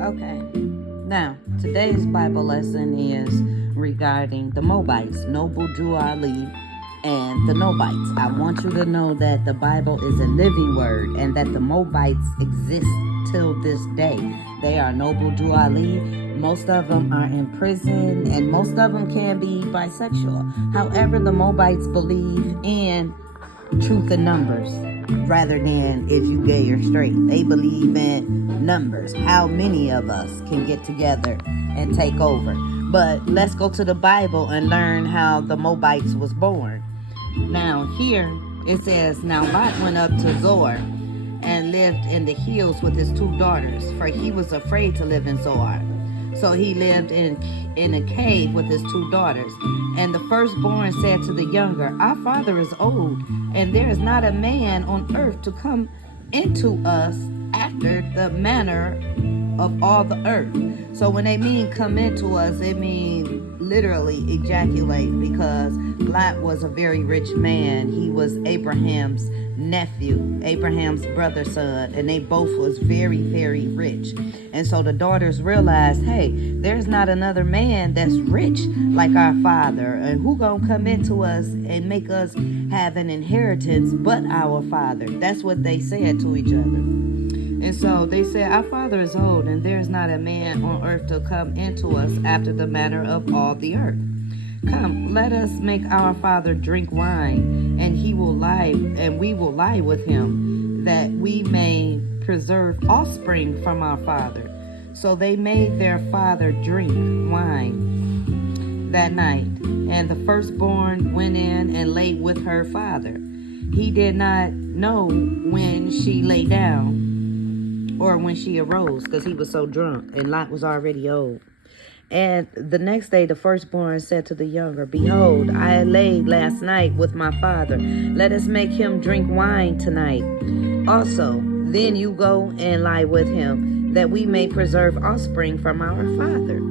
Okay. Now, today's Bible lesson is regarding the Moabites, Noble Drew Ali, and the Moabites. I want you to know that the Bible is a living word and that the Moabites exist till this day. They are Noble Drew Ali. Most of them are in prison, and most of them can be bisexual. However, the Moabites believe in truth in numbers rather than is you gay or straight. They believe in numbers, how many of us can get together and take over. But let's go to the Bible and learn how the Moabites was born. Now here it says, now Lot went up to Zoar and lived in the hills with his 2 daughters, for he was afraid to live in Zoar. So he lived in a cave with his 2 daughters. And the firstborn said to the younger, our father is old, and there is not a man on earth to come into us after the manner of all the earth. So when they mean come into us, it means literally ejaculate, because Lot was a very rich man. He was Abraham's nephew, Abraham's brother's son, and they both was very, very rich. And so the daughters realized, hey, there's not another man that's rich like our father, and who gonna come into us and make us have an inheritance but our father? That's what they said to each other. And so they said, our father is old, and there's not a man on earth to come into us after the manner of all the earth. Come, let us make our father drink wine, and he will lie, and we will lie with him, that we may preserve offspring from our father. So they made their father drink wine that night, and the firstborn went in and lay with her father. He did not know when she lay down or when she arose, because he was so drunk, and Lot was already old. And the next day the firstborn said to the younger, behold, I laid last night with my father. Let us make him drink wine tonight also. Then you go and lie with him, that we may preserve offspring from our father.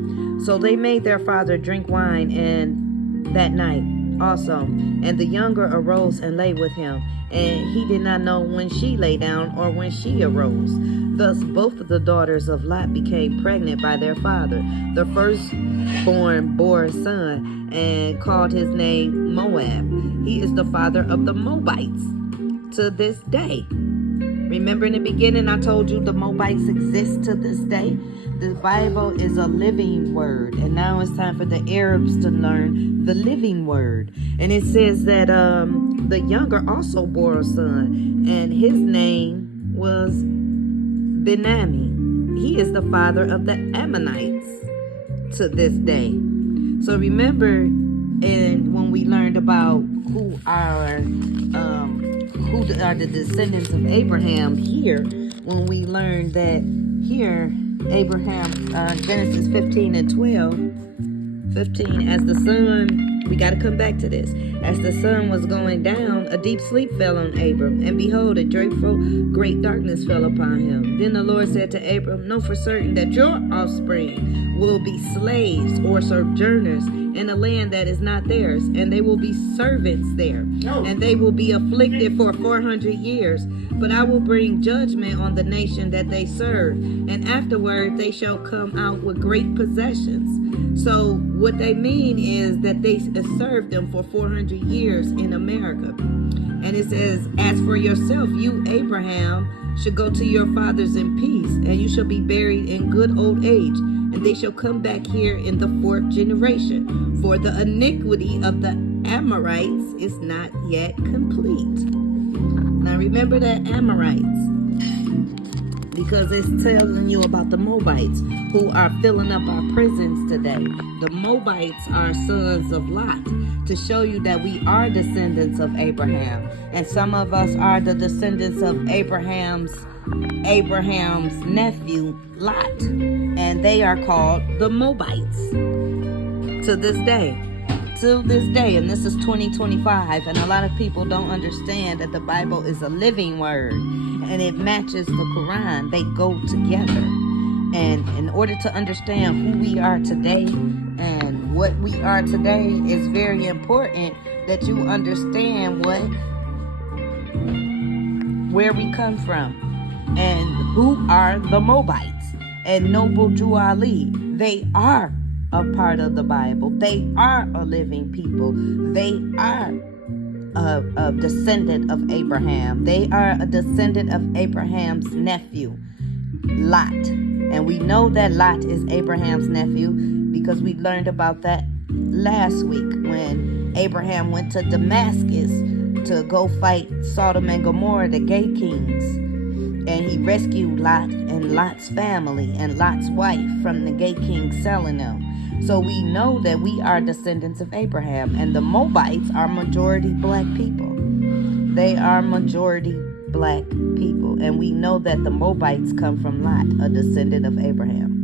So they made their father drink wine and that night also. And the younger arose and lay with him, and he did not know when she lay down or when she arose. Thus both of the daughters of Lot became pregnant by their father. The firstborn bore a son and called his name Moab. He is the father of the Moabites to this day. Remember in the beginning I told you the Moabites exist to this day? The Bible is a living word, and now it's time for the Arabs to learn the living word. And it says that the younger also bore a son, and his name was Benami. He is the father of the Ammonites to this day. So remember, and when we learned about who are the descendants of Abraham here, when we learned that here Abraham, Genesis 15 and 12, 15, as the sun, we got to come back to this. As the sun was going down, a deep sleep fell on Abram, and behold, a dreadful great darkness fell upon him. Then the Lord said to Abram, know for certain that your offspring will be slaves or sojourners in a land that is not theirs, and they will be servants there, and they will be afflicted for 400 years. But I will bring judgment on the nation that they serve, and afterward they shall come out with great possessions. So what they mean is that they served them for 400 years in America. And it says, as for yourself, you, Abraham, should go to your fathers in peace, and you shall be buried in good old age, and they shall come back here in the 4th generation. For the iniquity of the Amorites is not yet complete. Now remember that Amorites, because it's telling you about the Moabites who are filling up our prisons today. The Moabites are sons of Lot, to show you that we are descendants of Abraham. And some of us are the descendants of Abraham's nephew, Lot. And they are called the Moabites to this day. To this day, and this is 2025, and a lot of people don't understand that the Bible is a living word and it matches the Quran. They go together. And in order to understand who we are today and what we are today, is very important that you understand where we come from and who are the Moabites. and Noble Drew Ali. They are a part of the Bible. They are a living people. They are a descendant of Abraham. They are a descendant of Abraham's nephew, Lot. And we know that Lot is Abraham's nephew because we learned about that last week when Abraham went to Damascus to go fight Sodom and Gomorrah, the gay kings. And he rescued Lot and Lot's family and Lot's wife from the gay king selling them. So we know that we are descendants of Abraham. And the Moabites are majority black people. They are majority black people. And we know that the Moabites come from Lot, a descendant of Abraham.